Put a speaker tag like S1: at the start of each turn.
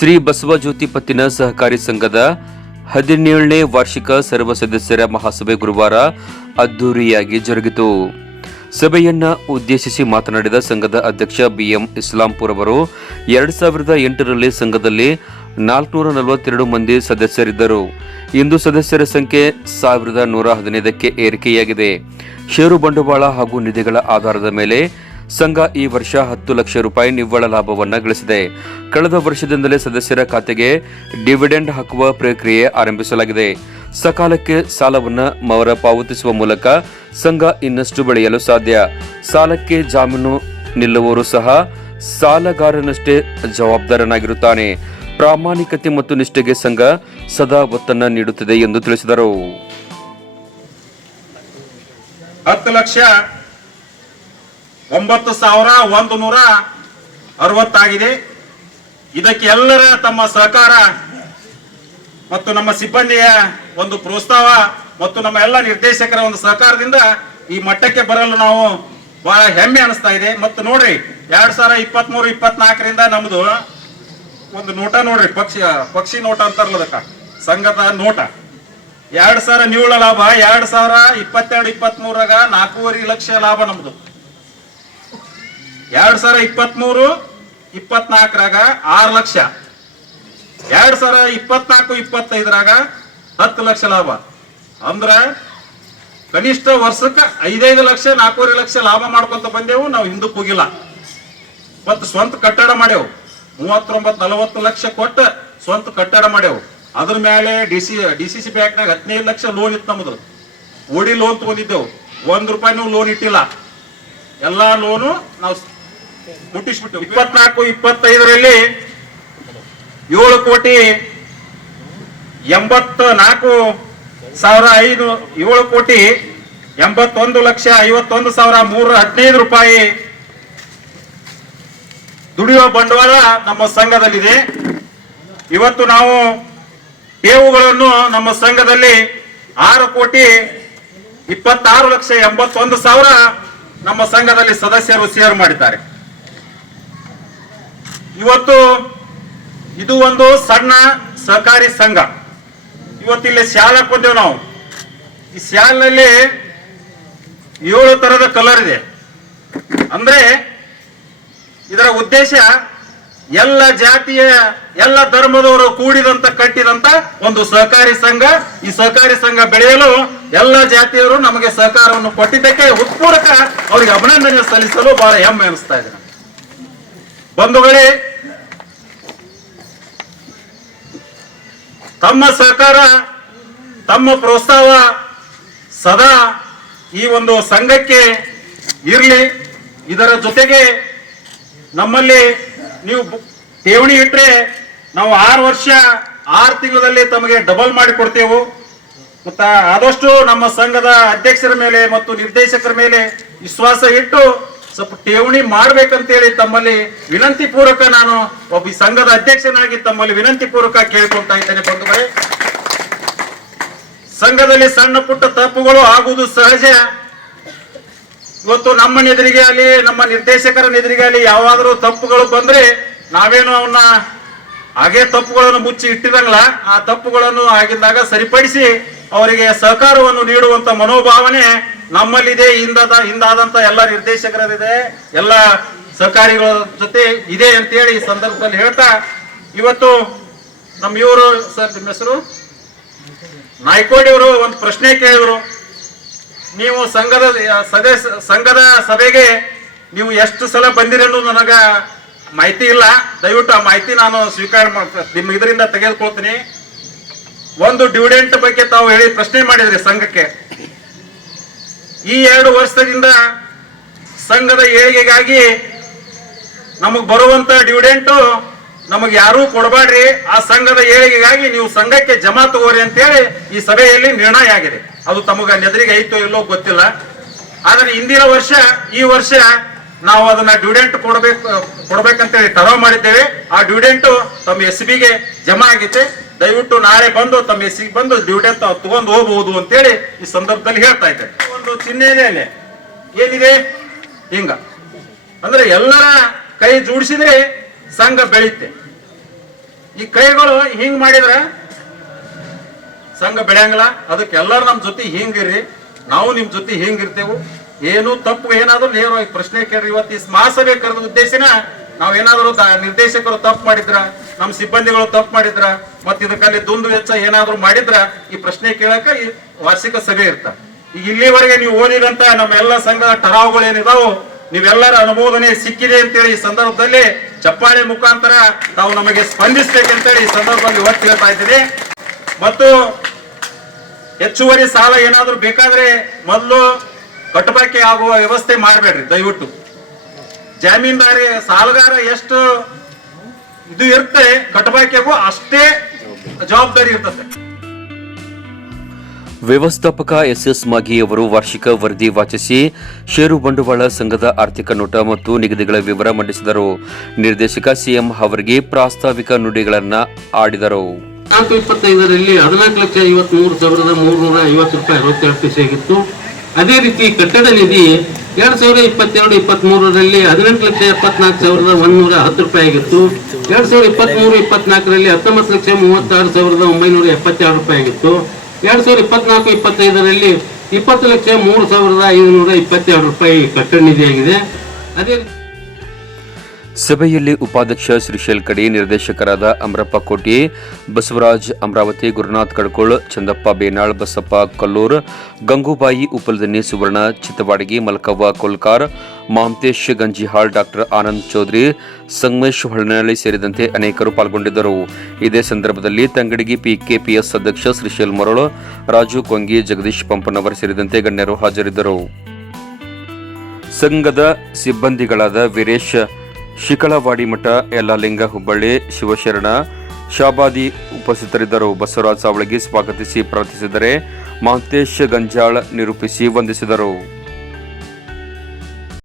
S1: ಶ್ರೀ ಬಸವ ಪತ್ತಿನ ಸಹಕಾರಿ ಸಂಘದ ಹದಿನೇಳನೇ ವಾರ್ಷಿಕ ಸರ್ವ ಸದಸ್ಯರ ಮಹಾಸಭೆ ಗುರುವಾರ ಅದ್ದೂರಿಯಾಗಿ ಜರುಗಿತು. ಸಭೆಯನ್ನ ಉದ್ದೇಶಿಸಿ ಮಾತನಾಡಿದ ಸಂಘದ ಅಧ್ಯಕ್ಷ ಬಿಎಂ ಇಸ್ಲಾಂಪುರ್ ಅವರು, ಎರಡ್ ಸಾವಿರದ ಎಂಟರಲ್ಲಿ ಸಂಘದಲ್ಲಿ ನಾಲ್ಕುನೂರ ನಲವತ್ತೆರಡು ಮಂದಿ ಸದಸ್ಯರಿದ್ದರು. ಇಂದು ಸದಸ್ಯರ ಸಂಖ್ಯೆ ಸಾವಿರದ ನೂರ ಹದಿನೈದಕ್ಕೆ ಏರಿಕೆಯಾಗಿದೆ. ಷೇರು ಬಂಡವಾಳ ಹಾಗೂ ನಿಧಿಗಳ ಆಧಾರದ ಮೇಲೆ ಸಂಘ ಈ ವರ್ಷ ಹತ್ತು ಲಕ್ಷ ರೂಪಾಯಿ ನಿವ್ವಳ ಲಾಭವನ್ನು ಗಳಿಸಿದೆ. ಕಳೆದ ವರ್ಷದಿಂದಲೇ ಸದಸ್ಯರ ಖಾತೆಗೆ ಡಿವಿಡೆಂಡ್ ಹಾಕುವ ಪ್ರಕ್ರಿಯೆ ಆರಂಭಿಸಲಾಗಿದೆ. ಸಕಾಲಕ್ಕೆ ಸಾಲವನ್ನು ಮರ ಪಾವತಿಸುವ ಮೂಲಕ ಸಂಘ ಇನ್ನಷ್ಟು ಬೆಳೆಯಲು ಸಾಧ್ಯ. ಸಾಲಕ್ಕೆ ಜಾಮೀನು ನಿಲ್ಲುವವರು ಸಹ ಸಾಲಗಾರನಷ್ಟೇ ಜವಾಬ್ದಾರನಾಗಿರುತ್ತಾನೆ. ಪ್ರಾಮಾಣಿಕತೆ ಮತ್ತು ನಿಷ್ಠೆಗೆ ಸಂಘ ಸದಾ ಒತ್ತನ್ನು ನೀಡುತ್ತದೆ ಎಂದು ತಿಳಿಸಿದರು.
S2: ಹತ್ತು ಲಕ್ಷ ಒಂಬತ್ತು ಸಾವಿರ ಒಂದು ನೂರ ಅರವತ್ತಾಗಿದೆ. ಇದಕ್ಕೆ ಎಲ್ಲರ ತಮ್ಮ ಸಹಕಾರ ಮತ್ತು ನಮ್ಮ ಸಿಬ್ಬಂದಿಯ ಒಂದು ಪ್ರೋತ್ಸಾಹ ಮತ್ತು ನಮ್ಮ ಎಲ್ಲ ನಿರ್ದೇಶಕರ ಒಂದು ಸಹಕಾರದಿಂದ ಈ ಮಟ್ಟಕ್ಕೆ ಬರಲು ನಾವು ಬಹಳ ಹೆಮ್ಮೆ ಅನಿಸ್ತಾ ಇದೆ. ಮತ್ತು ನೋಡ್ರಿ, ಎರಡ್ ಸಾವಿರ ಇಪ್ಪತ್ತ್ ಮೂರು ಇಪ್ಪತ್ನಾಲ್ಕರಿಂದ ನಮ್ದು ಒಂದು ನೋಟ ನೋಡ್ರಿ, ಪಕ್ಷಿ ಪಕ್ಷಿ ನೋಟ ಅಂತಾರಲ್ಲ ಅದಕ್ಕ, ಸಂಘದ ನೋಟ. ಎರಡ್ ಸಾವಿರ ನಿವ್ವಳ ಲಾಭ, ಎರಡ್ ಸಾವಿರ ಇಪ್ಪತ್ತೆರಡು ಇಪ್ಪತ್ತ್ ಮೂರಾಗ ನಾಲ್ಕೂವರೆ ಲಕ್ಷ ಲಾಭ ನಮ್ದು. ಎರಡ್ ಸಾವಿರ ಇಪ್ಪತ್ತ್ ಮೂರು ಇಪ್ಪತ್ನಾಲ್ಕರಾಗ ಆರು ಲಕ್ಷ. ಎರಡ್ ಸಾವಿರ ಇಪ್ಪತ್ನಾಲ್ಕು, ಇಪ್ಪತ್ತೈದರಾಗ ಹತ್ತು ಲಕ್ಷ ಲಾಭ. ಅಂದ್ರ ಕನಿಷ್ಠ ವರ್ಷಕ್ಕೆ ಐದೈದು ಲಕ್ಷ, ನಾಲ್ಕೂವರೆ ಲಕ್ಷ ಲಾಭ ಮಾಡ್ಕೊಂತ ಬಂದೆವು, ನಾವು ಹಿಂದಕ್ಕೆ ಹೋಗಿಲ್ಲ. ಮತ್ತು ಸ್ವಂತ ಕಟ್ಟಡ ಮಾಡೆವು ಮೂವತ್ತೊಂಬತ್ತು, ನಲವತ್ತು ಲಕ್ಷ ಕೊಟ್ಟು ಸ್ವಂತ ಕಟ್ಟಡ ಮಾಡೆವು ಅದ್ರ ಮೇಲೆ D C D C C ಬ್ಯಾಂಕ್ನಾಗ ಹದಿನೈದು ಲಕ್ಷ ಲೋನ್ ಇತ್ತು ನಮ್ದು. ಓಡಿ ಲೋನ್ ತಗೊಂಡಿದ್ದೆವು. ಒಂದು ರೂಪಾಯಿನೂ ಲೋನ್ ಇಟ್ಟಿಲ್ಲ. ಎಲ್ಲಾ ಲೋನು ನಾವು ಮುಟ್ಟಿಸ್ಬಿಟ್ಟು ಇಪ್ಪತ್ನಾಲ್ಕು, ಇಪ್ಪತ್ತೈದರಲ್ಲಿ ಏಳು ಕೋಟಿ ಎಂಬತ್ತ ನಾಲ್ಕು ಸಾವಿರ ಐದು, ಏಳು ಕೋಟಿ ಎಂಬತ್ತೊಂದು ಲಕ್ಷ ಐವತ್ತೊಂದು ಸಾವಿರ ಮೂರ ಹದಿನೈದು ರೂಪಾಯಿ ದುಡಿಯುವ ಬಂಡವಾಳ ನಮ್ಮ ಸಂಘದಲ್ಲಿದೆ. ಇವತ್ತು ನಾವು ಟೇವುಗಳನ್ನು ನಮ್ಮ ಸಂಘದಲ್ಲಿ ಆರು ಕೋಟಿ ಇಪ್ಪತ್ತಾರು ಲಕ್ಷ ಎಂಬತ್ತೊಂದು ಸಾವಿರ ನಮ್ಮ ಸಂಘದಲ್ಲಿ ಸದಸ್ಯರು ಶೇರ್ ಮಾಡಿದ್ದಾರೆ. ಇವತ್ತು ಇದು ಒಂದು ಸಣ್ಣ ಸಹಕಾರಿ ಸಂಘ. ಇವತ್ತಿಲ್ಲಿ ಶಾಲ್ ಕೊಟ್ಟೆವು ನಾವು. ಈ ಶಾಲ್ನಲ್ಲಿ ಏಳು ತರದ ಕಲರ್ ಇದೆ. ಅಂದ್ರೆ ಇದರ ಉದ್ದೇಶ ಎಲ್ಲ ಜಾತಿಯ, ಎಲ್ಲ ಧರ್ಮದವರು ಕೂಡಿದಂತ, ಕಟ್ಟಿದಂತ ಒಂದು ಸಹಕಾರಿ ಸಂಘ. ಈ ಸಹಕಾರಿ ಸಂಘ ಬೆಳೆಯಲು ಎಲ್ಲ ಜಾತಿಯವರು ನಮಗೆ ಸಹಕಾರವನ್ನು ಕೊಟ್ಟಿದ್ದಕ್ಕೆ ಉತ್ಪೂರಕ ಅವರಿಗೆ ಅಭಿನಂದನೆ ಸಲ್ಲಿಸಲು ಬಹಳ ಹೆಮ್ಮೆ ಅನಿಸ್ತಾ ಇದೆ. ಬಂಧುಗಳೇ, ತಮ್ಮ ಸಹಕಾರ, ತಮ್ಮ ಪ್ರೋತ್ಸಾಹ ಸದಾ ಈ ಒಂದು ಸಂಘಕ್ಕೆ ಇರಲಿ. ಇದರ ಜೊತೆಗೆ ನಮ್ಮಲ್ಲಿ ನೀವು ಠೇವಣಿ ಇಟ್ಟರೆ ನಾವು ಆರು ವರ್ಷ, ಆರು ತಿಂಗಳಲ್ಲಿ ತಮಗೆ ಡಬಲ್ ಮಾಡಿ ಕೊಡ್ತೇವೆ. ಮತ್ತ ಆದಷ್ಟು ನಮ್ಮ ಸಂಘದ ಅಧ್ಯಕ್ಷರ ಮೇಲೆ ಮತ್ತು ನಿರ್ದೇಶಕರ ಮೇಲೆ ವಿಶ್ವಾಸ ಇಟ್ಟು ಸ್ವಲ್ಪ ಠೇವಣಿ ಮಾಡ್ಬೇಕಂತೇಳಿ ತಮ್ಮಲ್ಲಿ ವಿನಂತಿ ಪೂರ್ವಕ ನಾನು ಒಬ್ಬ ಸಂಘದ ಅಧ್ಯಕ್ಷನಾಗಿ ತಮ್ಮಲ್ಲಿ ವಿನಂತಿ ಪೂರ್ವಕ ಕೇಳ್ಕೊಳ್ತಾ ಇದ್ದೇನೆ ಬಂಧುಗಳೇ. ಸಂಘದಲ್ಲಿ ಸಣ್ಣ ಪುಟ್ಟ ತಪ್ಪುಗಳು ಆಗುವುದು ಸಹಜ. ಇವತ್ತು ನಮ್ಮ ನೆದರಿಗೆ ಆಗಲಿ ನಮ್ಮ ನಿರ್ದೇಶಕರ ನೆದರಿಗೆ ಆಗಲಿ ಯಾವಾದರೂ ತಪ್ಪುಗಳು ಬಂದ್ರೆ ನಾವೇನು ಅವನ್ನ ಹಾಗೆ ತಪ್ಪುಗಳನ್ನು ಮುಚ್ಚಿ ಇಟ್ಟಿರಂಗಲ್ಲ. ಆ ತಪ್ಪುಗಳನ್ನು ಆಗಿದ್ದಾಗ ಸರಿಪಡಿಸಿ ಅವರಿಗೆ ಸಹಕಾರವನ್ನು ನೀಡುವಂತ ಮನೋಭಾವನೆ ನಮ್ಮಲ್ಲಿದೆ ಹಿಂದಾದ ಹಿಂದಾದಂತ ಎಲ್ಲ ನಿರ್ದೇಶಕರದಿದೆ ಎಲ್ಲ ಸರ್ಕಾರಿಗಳ ಜೊತೆ ಇದೆ ಅಂತೇಳಿ ಈ ಸಂದರ್ಭದಲ್ಲಿ ಹೇಳ್ತಾ, ಇವತ್ತು ನಮ್ಮ ಇವರು, ಸರ್ ನಿಮ್ಮ ಹೆಸರು? ನಾಯ್ಕೋಡಿಯವರು ಒಂದು ಪ್ರಶ್ನೆ ಕೇಳಿದ್ರು. ನೀವು ಸಂಘದ ಸದಸ್ಯ ಸಂಘದ ಸಭೆಗೆ ನೀವು ಎಷ್ಟು ಸಲ ಬಂದಿರಿ ಅನ್ನೋದು ನನಗ ಮಾಹಿತಿ ಇಲ್ಲ. ದಯವಿಟ್ಟು ಆ ಮಾಹಿತಿ ನಾನು ಸ್ವೀಕಾರ ಮಾಡ್ತೀನಿ ನಿಮ್ಮ ಇದರಿಂದ ತೆಗೆದುಕೊಳ್ತೀನಿ. ಒಂದು ಡಿವಿಡೆಂಟ್ ಬಗ್ಗೆ ತಾವು ಹೇಳಿ ಪ್ರಶ್ನೆ ಮಾಡಿದ್ರಿ ಸಂಘಕ್ಕೆ. ಈ ಎರಡು ವರ್ಷದಿಂದ ಸಂಘದ ಏಳಿಗೆಗಾಗಿ ನಮಗೆ ಬರುವಂತ ಡಿವಿಡೆಂಟು ನಮಗೆ ಯಾರೂ ಕೊಡಬಾಡ್ರಿ ಆ ಸಂಘದ ಏಳಿಗೆಗಾಗಿ ನೀವು ಸಂಘಕ್ಕೆ ಜಮಾ ತಗೋರಿ ಅಂತೇಳಿ ಈ ಸಭೆಯಲ್ಲಿ ನಿರ್ಣಯ ಆಗಿದೆ. ಅದು ತಮಗ ನೆದರಿಗೆ ಐತೋ ಇಲ್ಲೋ ಗೊತ್ತಿಲ್ಲ. ಆದರೆ ಹಿಂದಿನ ವರ್ಷ, ಈ ವರ್ಷ ನಾವು ಅದನ್ನ ಡಿವಿಡೆಂಟ್ ಕೊಡಬೇಕು, ಕೊಡ್ಬೇಕಂತೇಳಿ ತರಾವ್ ಮಾಡಿದ್ದೇವೆ. ಆ ಡಿವಿಡೆಂಟ್ ತಮ್ಮ ಎಸ್ ಬಿಗೆ ಜಮಾ ಆಗಿದೆ ದಯವಿಟ್ಟು ನಾಳೆ ಬಂದು ತಮ್ಮ ಎಸ್ ಬಂದು ಡಿವಿಡೆಂಟ್ ತಗೊಂಡು ಹೋಗಬಹುದು ಅಂತೇಳಿ ಈ ಸಂದರ್ಭದಲ್ಲಿ ಹೇಳ್ತಾ ಇದ್ದೇನೆ. ಒಂದು ಏನಿದೆ? ಹಿಂಗ ಅಂದ್ರೆ ಎಲ್ಲರ ಕೈ ಜೋಡಿಸಿದ್ರೆ ಸಂಘ ಬೆಳೆಯುತ್ತೆ. ಈ ಕೈಗಳು ಹಿಂಗ್ ಮಾಡಿದ್ರ ಸಂಘ ಬೆಳೆಯಂಗಿಲ್ಲ. ಅದಕ್ಕೆ ಎಲ್ಲರೂ ನಮ್ಮ ಜೊತೆ ಹಿಂಗಿರ್ರಿ. ನಾವು ನಿಮ್ ಜೊತೆ ಹಿಂಗಿರ್ತೇವು. ಏನು ತಪ್ಪು ಏನಾದ್ರೂ ನೇರವಾಗಿ ಪ್ರಶ್ನೆ ಕೇಳ್ರಿ. ಇವತ್ತು ಈ ಮಹಾಸಭೆ ಕರೆದ ಉದ್ದೇಶನ ನಾವ್ ಏನಾದ್ರು ದ- ನಿರ್ದೇಶಕರು ತಪ್ಪು ಮಾಡಿದ್ರ, ನಮ್ಮ ಸಿಬ್ಬಂದಿಗಳು ತಪ್ಪು ಮಾಡಿದ್ರ ಮತ್ತೆ ಇದಕ್ಕಲ್ಲಿ ದುಂದು ವೆಚ್ಚ ಏನಾದರೂ ಮಾಡಿದ್ರ ಈ ಪ್ರಶ್ನೆ ಕೇಳಕ ಈ ವಾರ್ಷಿಕ ಸಭೆ ಇರ್ತ. ಈಗ ಇಲ್ಲಿವರೆಗೆ ನೀವು ಓದಿದಂತ ನಮ್ಮೆಲ್ಲ ಸಂಘದ ಠರಾವುಗಳು ಏನಿದಾವು ನೀವೆಲ್ಲರ ಅನುಮೋದನೆ ಸಿಕ್ಕಿದೆ ಅಂತೇಳಿ ಈ ಸಂದರ್ಭದಲ್ಲಿ ಚಪ್ಪಾಳೆ ಮುಖಾಂತರ ತಾವು ನಮಗೆ ಸ್ಪಂದಿಸ್ಬೇಕಂತೇಳಿ ಈ ಸಂದರ್ಭದಲ್ಲಿ ಒತ್ತಿ ಹೇಳ್ತಾ ಇದ್ದೀನಿ. ಮತ್ತು ಹೆಚ್ಚುವರಿ ಸಾಲ ಏನಾದರೂ ಬೇಕಾದ್ರೆ ಮೊದಲು ಕಟ್ಟಬಾಕಿ ಆಗುವ ವ್ಯವಸ್ಥೆ ಮಾಡಬೇಡ್ರಿ, ದಯವಿಟ್ಟು. ಜಾಮೀನ್ದಾರಿ, ಸಾಲಗಾರ ಎಷ್ಟು ಇದು ಇರ್ತದೆ ಕಟ್ಟಬಾಕಿಗೂ ಅಷ್ಟೇ ಜವಾಬ್ದಾರಿ ಇರ್ತದೆ.
S1: ವ್ಯವಸ್ಥಾಪಕ ಎಸ್ ಎಸ್ ಮಾಗಿ ಅವರು ವಾರ್ಷಿಕ ವರದಿ ವಾಚಿಸಿ ಷೇರು ಬಂಡವಾಳ ಸಂಘದ ಆರ್ಥಿಕ ನೋಟ ಮತ್ತು ನಿಗದಿಗಳ ವಿವರ ಮಂಡಿಸಿದರು. ನಿರ್ದೇಶಕ ಸಿಎಂ ಅವರಿಗೆ ಪ್ರಾಸ್ತಾವಿಕ ನುಡಿಗಳನ್ನು ಆಡಿದರು.
S3: ನಾಲ್ಕು ಇಪ್ಪತ್ತೈದರಲ್ಲಿ ಹದಿನಾಲ್ಕು ಲಕ್ಷ ಐವತ್ಮೂರು ಸಾವಿರದ ಮೂರ್ನೂರ ಐವತ್ತು ರೂಪಾಯಿ ಅರವತ್ತೆರಡು ಪೈಸೆ ಅದೇ ರೀತಿ ಕಟ್ಟಡ ನಿಧಿ ಎರಡು ಸಾವಿರದ ಇಪ್ಪತ್ತೆರಡು ಇಪ್ಪತ್ಮೂರರಲ್ಲಿ ಹದಿನೆಂಟು ಲಕ್ಷ ಎಪ್ಪತ್ನಾಲ್ಕು ಸಾವಿರದ ಒಂದೂರ ಹತ್ತು ರೂಪಾಯಿ ಆಗಿತ್ತು. ಎರಡ್ ಸಾವಿರದ ಇಪ್ಪತ್ತ್ಮೂರು ಇಪ್ಪತ್ನಾಲ್ಕರಲ್ಲಿ ಹತ್ತೊಂಬತ್ತು ಲಕ್ಷ ಮೂವತ್ತಾರು ಸಾವಿರದ ಒಂಬೈನೂರ ಎಪ್ಪತ್ತೆರಡು ರೂಪಾಯಿ ಆಗಿತ್ತು. ಎರಡ್ ಸಾವಿರದ ಇಪ್ಪತ್ನಾಲ್ಕು ಇಪ್ಪತ್ತೈದರಲ್ಲಿ ಇಪ್ಪತ್ತು ಲಕ್ಷ ಮೂರು ಸಾವಿರದ ಐದುನೂರ ಇಪ್ಪತ್ತೆರಡು ರೂಪಾಯಿ ಕಟ್ಟಡ ನಿಧಿಯಾಗಿದೆ ಅದೇ
S1: ಸಭೆಯಲ್ಲಿ ಉಪಾಧ್ಯಕ್ಷ ಶ್ರೀಶೈಲ್ ಕಡೆ, ನಿರ್ದೇಶಕರಾದ ಅಮರಪ್ಪ ಕೋಟಿ, ಬಸವರಾಜ್ ಅಮರಾವತಿ, ಗುರುನಾಥ್ ಕಡ್ಕೋಳ್, ಚಂದಪ್ಪ ಬೇನಾಳ್, ಬಸಪ್ಪ ಕಲ್ಲೂರ್, ಗಂಗೂಬಾಯಿ ಉಪಲದನ್ನಿ ಸುವರ್ಣ, ಚಿತ್ತವಾಡಗಿ, ಮಲ್ಕವ್ವ ಕೋಲ್ಕಾರ್ ಮಹಂತೇಶ್ ಗಂಜಿಹಾಳ್, ಡಾಕ್ಟರ್ ಆನಂದ್ ಚೌಧರಿ, ಸಂಗಮೇಶ್ ಹೊಳನಳ್ಳಿ ಸೇರಿದಂತೆ ಅನೇಕರು ಪಾಲ್ಗೊಂಡಿದ್ದರು. ಇದೇ ಸಂದರ್ಭದಲ್ಲಿ ತಂಗಡಗಿ ಪಿಕೆಪಿಎಸ್ ಅಧ್ಯಕ್ಷ ಶ್ರೀಶೈಲ್ ಮರಳು, ರಾಜು ಕೊಂಗಿ ಜಗದೀಶ್ ಪಂಪನವರ್ ಸೇರಿದಂತೆ ಗಣ್ಯರು ಹಾಜರಿದ್ದರು. ಸಂಘದ ಸಿಬ್ಬಂದಿಗಳಾದ ವೀರೇಶ್ ಶಿಕಳವಾಡಿ ಮಠ, ಯಲ್ಲಾಲಿಂಗ ಹುಬ್ಬಳ್ಳಿ, ಶಿವಶರಣ, ಶಾಬಾದಿ ಉಪಸ್ಥಿತರಿದ್ದರು. ಬಸವರಾಜ್ ಸಾವಳಗಿ ಸ್ವಾಗತಿಸಿ ಪ್ರಾರ್ಥಿಸಿದರೆ ಮಹಂತೇಶ್ ಗಂಜಾಳ್ ನಿರೂಪಿಸಿ ವಂದಿಸಿದರು.